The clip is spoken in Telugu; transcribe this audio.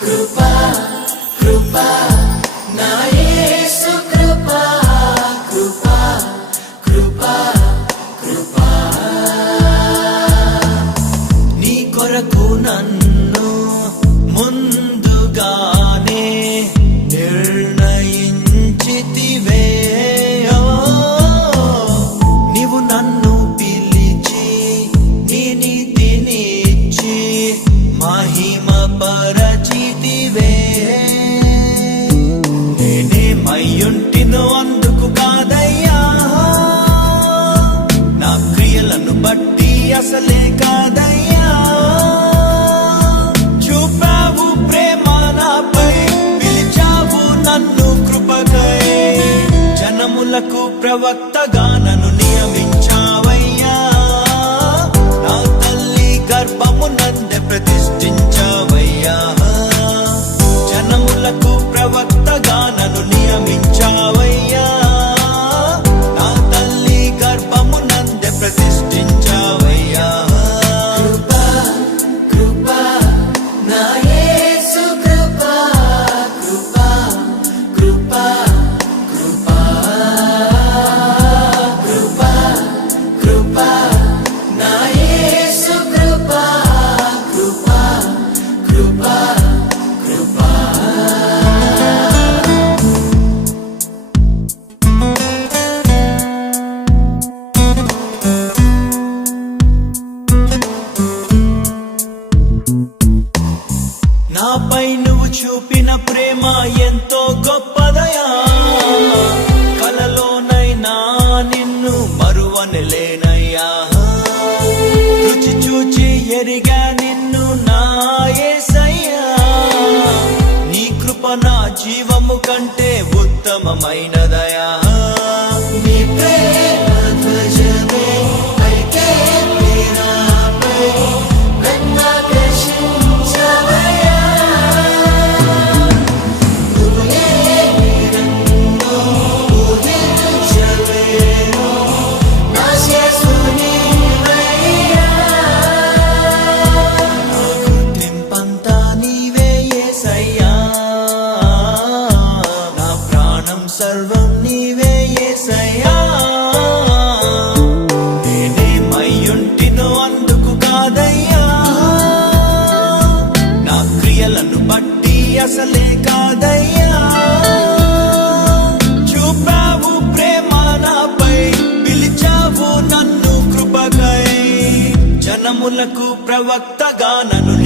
కృపా కృపా నా యేసు కృపా కృపా కృపా కృపా నీ కొరకు నన్ను ముందుగానే నిర్ణయించితివే నీవు నన్ను పిలిచి నీ నీతినిచ్చి మహిమ పరచితివే నేనేమయ్యుంటినో అందుకు కాదయ్యా నా క్రియలను బట్టి అసలే కాదయ్యా చూపావు ప్రేమ నాపై పిలిచావు నన్ను కృపకై జనములకు ప్రవక్తగా నన్ను నియమించావయ్యా నా తల్లి గర్భమునందే ప్రతిష్ఠించావయ్యా జనములకు ప్రవక్తగా నన్ను నియమించావయ్యా నా తల్లి గర్భమునందే ప్రతిష్ఠించావయ్యా కృపా కృపా నా యేసు కృపా కృపా కృపా కృపా కృపా కృపా నా యేసు కృపా కృపా కృపా కృపా నాపై నువ్వు చూపిన ప్రేమ ఎంతో గొప్పదయా కలలోనైనా నిన్ను మరువనలేనయ్యా రుచి చూచి ఎరిగా నిన్ను నా యేసయ్యా నీ కృప నా జీవము కంటే ఉత్తమమైనదయా నీ ప్రేమ ధ్వజమే పైకే నాపై నన్నాకర్షించవయ్యా సర్వం నీవే యేసయ్యా నేనేమయ్యుంటినో అందుకు కాదయ్యా నా క్రియలను బట్టి అసలే కాదయ్యా చూపావు ప్రేమ నాపై పిలిచావు నన్ను కృపకై జనములకు ప్రవక్తగా నన్ను